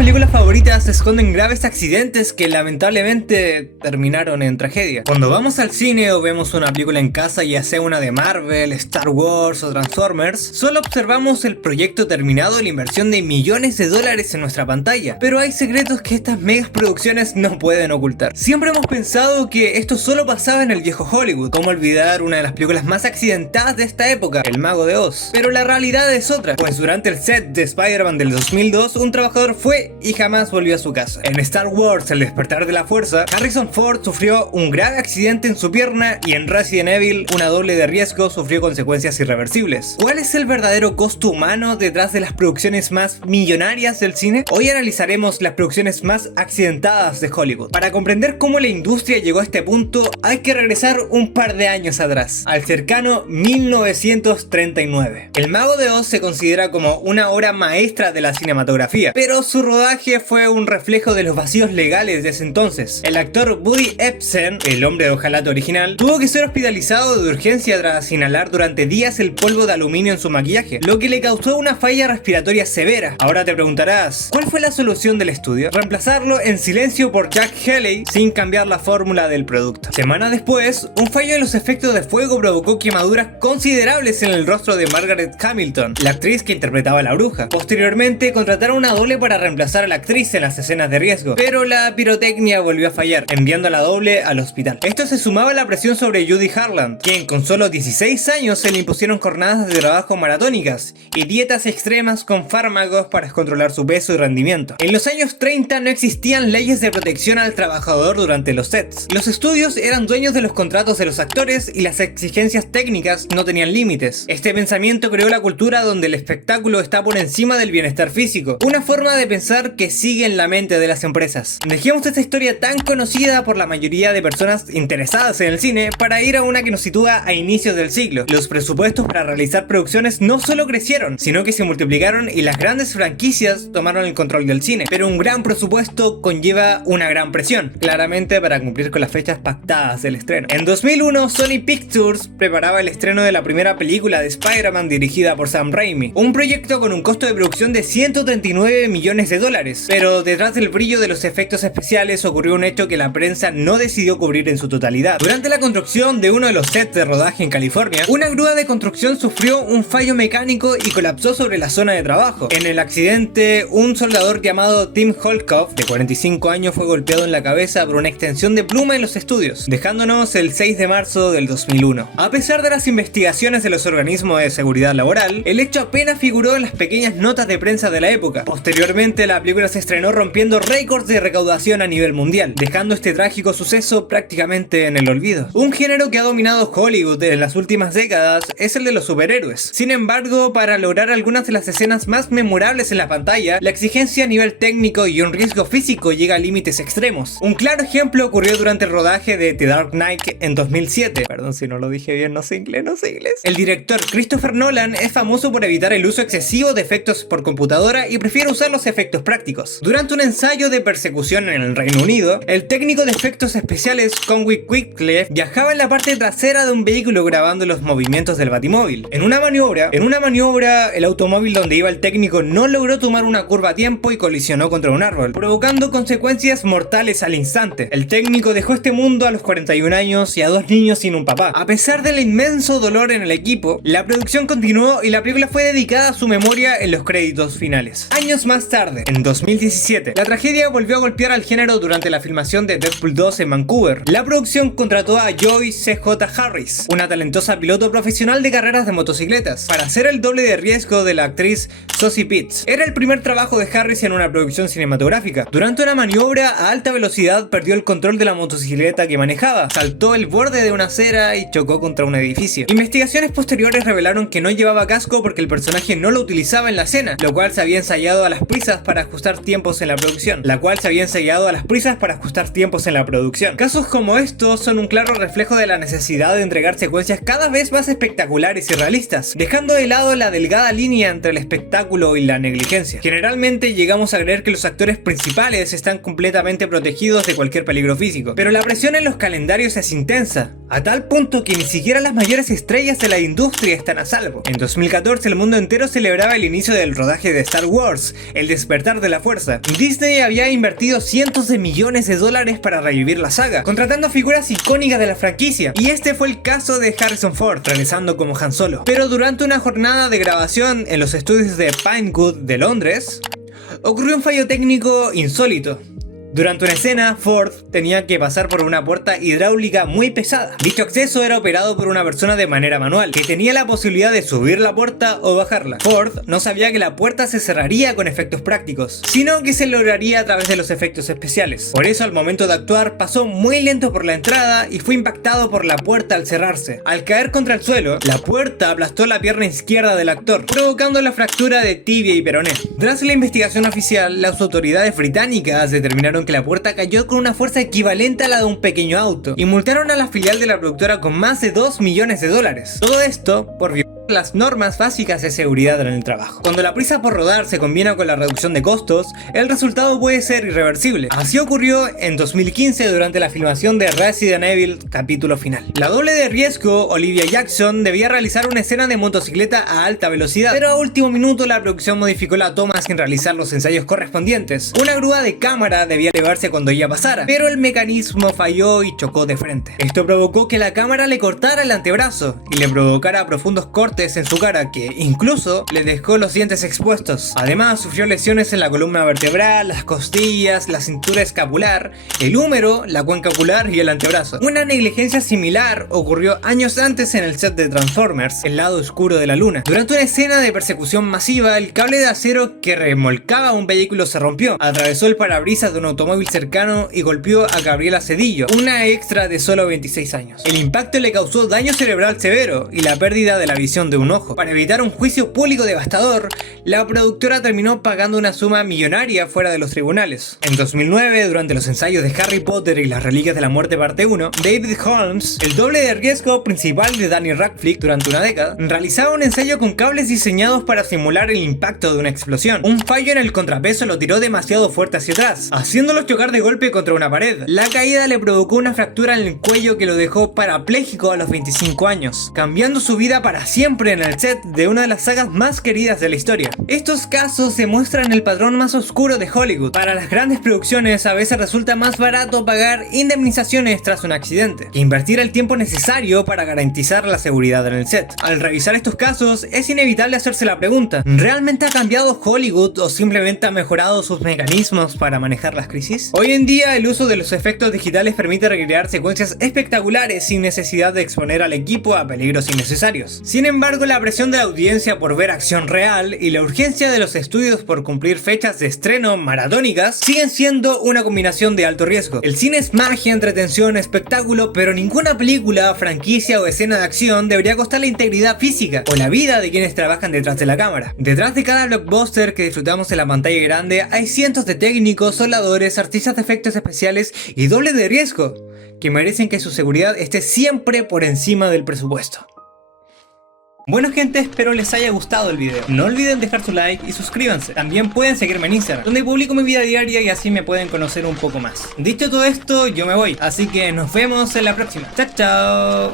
películas favoritas esconden graves accidentes que lamentablemente terminaron en tragedia. Cuando vamos al cine o vemos una película en casa, ya sea una de Marvel, Star Wars o Transformers, solo observamos el proyecto terminado y la inversión de millones de dólares en nuestra pantalla. Pero hay secretos que estas megas producciones no pueden ocultar. Siempre hemos pensado que esto solo pasaba en el viejo Hollywood. ¿Cómo olvidar una de las películas más accidentadas de esta época, El Mago de Oz? Pero la realidad es otra, pues durante el set de Spider-Man del 2002, un trabajador fue y jamás volvió a su casa. En Star Wars, El Despertar de la Fuerza, Harrison Ford sufrió un grave accidente en su pierna y en Resident Evil, una doble de riesgo sufrió consecuencias irreversibles. ¿Cuál es el verdadero costo humano detrás de las producciones más millonarias del cine? Hoy analizaremos las producciones más accidentadas de Hollywood. Para comprender cómo la industria llegó a este punto, hay que regresar un par de años atrás, al cercano 1939. El Mago de Oz se considera como una obra maestra de la cinematografía, pero su rodaje fue un reflejo de los vacíos legales de ese entonces. El actor Buddy Ebsen, el hombre de hojalata original, tuvo que ser hospitalizado de urgencia tras inhalar durante días el polvo de aluminio en su maquillaje, lo que le causó una falla respiratoria severa. Ahora te preguntarás, ¿cuál fue la solución del estudio? Reemplazarlo en silencio por Jack Haley sin cambiar la fórmula del producto. Semanas después, un fallo en los efectos de fuego provocó quemaduras considerables en el rostro de Margaret Hamilton, la actriz que interpretaba a la bruja. Posteriormente, contrataron una doble para reemplazar a la actriz en las escenas de riesgo, pero la pirotecnia volvió a fallar, enviando a la doble al hospital. Esto se sumaba a la presión sobre Judy Harland, quien con solo 16 años se le impusieron jornadas de trabajo maratónicas y dietas extremas con fármacos para controlar su peso y rendimiento. En los años 30 no existían leyes de protección al trabajador durante los sets. Los estudios eran dueños de los contratos de los actores y las exigencias técnicas no tenían límites. Este pensamiento creó la cultura donde el espectáculo está por encima del bienestar físico, una forma de pensar que sigue en la mente de las empresas. Dejemos esta historia tan conocida por la mayoría de personas interesadas en el cine para ir a una que nos sitúa a inicios del siglo. Los presupuestos para realizar producciones no solo crecieron, sino que se multiplicaron y las grandes franquicias tomaron el control del cine. Pero un gran presupuesto conlleva una gran presión, claramente para cumplir con las fechas pactadas del estreno. En 2001, Sony Pictures preparaba el estreno de la primera película de Spider-Man dirigida por Sam Raimi, un proyecto con un costo de producción de 139 millones de dólares. Pero detrás del brillo de los efectos especiales ocurrió un hecho que la prensa no decidió cubrir en su totalidad. Durante la construcción de uno de los sets de rodaje en California, una grúa de construcción sufrió un fallo mecánico y colapsó sobre la zona de trabajo. En el accidente, un soldador llamado Tim Holkoff, de 45 años, fue golpeado en la cabeza por una extensión de pluma en los estudios, dejándonos el 6 de marzo del 2001. A pesar de las investigaciones de los organismos de seguridad laboral, el hecho apenas figuró en las pequeñas notas de prensa de la época. Posteriormente, la película se estrenó rompiendo récords de recaudación a nivel mundial, dejando este trágico suceso prácticamente en el olvido. Un género que ha dominado Hollywood en las últimas décadas es el de los superhéroes. Sin embargo, para lograr algunas de las escenas más memorables en la pantalla, la exigencia a nivel técnico y un riesgo físico llega a límites extremos. Un claro ejemplo ocurrió durante el rodaje de The Dark Knight en 2007. Perdón si no lo dije bien, no sé inglés. El director Christopher Nolan es famoso por evitar el uso excesivo de efectos por computadora y prefiere usar los efectos prácticos. Durante un ensayo de persecución en el Reino Unido, el técnico de efectos especiales Conwy Quicklev viajaba en la parte trasera de un vehículo grabando los movimientos del batimóvil. En una maniobra, el automóvil donde iba el técnico no logró tomar una curva a tiempo y colisionó contra un árbol, provocando consecuencias mortales al instante. El técnico dejó este mundo a los 41 años y a 2 niños sin un papá. A pesar del inmenso dolor en el equipo, la producción continuó y la película fue dedicada a su memoria en los créditos finales. Años más tarde, en 2017, la tragedia volvió a golpear al género durante la filmación de Deadpool 2 en Vancouver. La producción contrató a Joy C.J. Harris, una talentosa piloto profesional de carreras de motocicletas, para hacer el doble de riesgo de la actriz Sosie Pitts. Era el primer trabajo de Harris en una producción cinematográfica. Durante una maniobra a alta velocidad perdió el control de la motocicleta que manejaba, saltó el borde de una acera y chocó contra un edificio. Investigaciones posteriores revelaron que no llevaba casco porque el personaje no lo utilizaba en la escena, lo cual se había ensayado a las prisas para ajustar tiempos en la producción. Casos como estos son un claro reflejo de la necesidad de entregar secuencias cada vez más espectaculares y realistas, dejando de lado la delgada línea entre el espectáculo y la negligencia. Generalmente llegamos a creer que los actores principales están completamente protegidos de cualquier peligro físico, pero la presión en los calendarios es intensa, a tal punto que ni siquiera las mayores estrellas de la industria están a salvo. En 2014 el mundo entero celebraba el inicio del rodaje de Star Wars, El Despertar despertar de la fuerza. Disney había invertido cientos de millones de dólares para revivir la saga, contratando figuras icónicas de la franquicia, y este fue el caso de Harrison Ford, regresando como Han Solo. Pero durante una jornada de grabación en los estudios de Pinewood de Londres, ocurrió un fallo técnico insólito. Durante una escena, Ford tenía que pasar por una puerta hidráulica muy pesada. Dicho acceso era operado por una persona de manera manual, que tenía la posibilidad de subir la puerta o bajarla. Ford no sabía que la puerta se cerraría con efectos prácticos, sino que se lograría a través de los efectos especiales. Por eso, al momento de actuar, pasó muy lento por la entrada y fue impactado por la puerta al cerrarse. Al caer contra el suelo, la puerta aplastó la pierna izquierda del actor, provocando la fractura de tibia y peroné. Tras la investigación oficial, las autoridades británicas determinaron que la puerta cayó con una fuerza equivalente a la de un pequeño auto y multaron a la filial de la productora con más de $2 millones. Todo esto por violar las normas básicas de seguridad en el trabajo. Cuando la prisa por rodar se combina con la reducción de costos, el resultado puede ser irreversible. Así ocurrió en 2015 durante la filmación de Resident Evil capítulo final. La doble de riesgo, Olivia Jackson, debía realizar una escena de motocicleta a alta velocidad, pero a último minuto la producción modificó la toma sin realizar los ensayos correspondientes. Una grúa de cámara debía elevarse cuando ella pasara, pero el mecanismo falló y chocó de frente. Esto provocó que la cámara le cortara el antebrazo y le provocara profundos cortes en su cara que incluso le dejó los dientes expuestos. Además, sufrió lesiones en la columna vertebral, las costillas, la cintura escapular, el húmero, la cuenca ocular y el antebrazo. Una negligencia similar ocurrió años antes en el set de Transformers, El lado oscuro de la luna. Durante una escena de persecución masiva, el cable de acero que remolcaba un vehículo se rompió, atravesó el parabrisas de un automóvil cercano y golpeó a Gabriela Cedillo, una extra de solo 26 años. El impacto le causó daño cerebral severo y la pérdida de la visión de un ojo. Para evitar un juicio público devastador, la productora terminó pagando una suma millonaria fuera de los tribunales. En 2009, durante los ensayos de Harry Potter y las Reliquias de la Muerte parte 1, David Holmes, el doble de riesgo principal de Danny Radcliffe durante una década, realizaba un ensayo con cables diseñados para simular el impacto de una explosión. Un fallo en el contrapeso lo tiró demasiado fuerte hacia atrás, haciéndolo chocar de golpe contra una pared. La caída le provocó una fractura en el cuello que lo dejó parapléjico a los 25 años, cambiando su vida para siempre en el set de una de las sagas más queridas de la historia. Estos casos demuestran el patrón más oscuro de Hollywood. Para las grandes producciones a veces resulta más barato pagar indemnizaciones tras un accidente que invertir el tiempo necesario para garantizar la seguridad en el set. Al revisar estos casos es inevitable hacerse la pregunta: ¿realmente ha cambiado Hollywood o simplemente ha mejorado sus mecanismos para manejar las crisis? Hoy en día el uso de los efectos digitales permite recrear secuencias espectaculares sin necesidad de exponer al equipo a peligros innecesarios. Sin embargo, la presión de la audiencia por ver acción real y la urgencia de los estudios por cumplir fechas de estreno maratónicas siguen siendo una combinación de alto riesgo. El cine es magia, entretención, espectáculo, pero ninguna película, franquicia o escena de acción debería costar la integridad física o la vida de quienes trabajan detrás de la cámara. Detrás de cada blockbuster que disfrutamos en la pantalla grande hay cientos de técnicos, soldadores, artistas de efectos especiales y doble de riesgo que merecen que su seguridad esté siempre por encima del presupuesto. Bueno gente, espero les haya gustado el video. No olviden dejar su like y suscríbanse. También pueden seguirme en Instagram, donde publico mi vida diaria y así me pueden conocer un poco más. Dicho todo esto, yo me voy, así que nos vemos en la próxima. Chao, chao.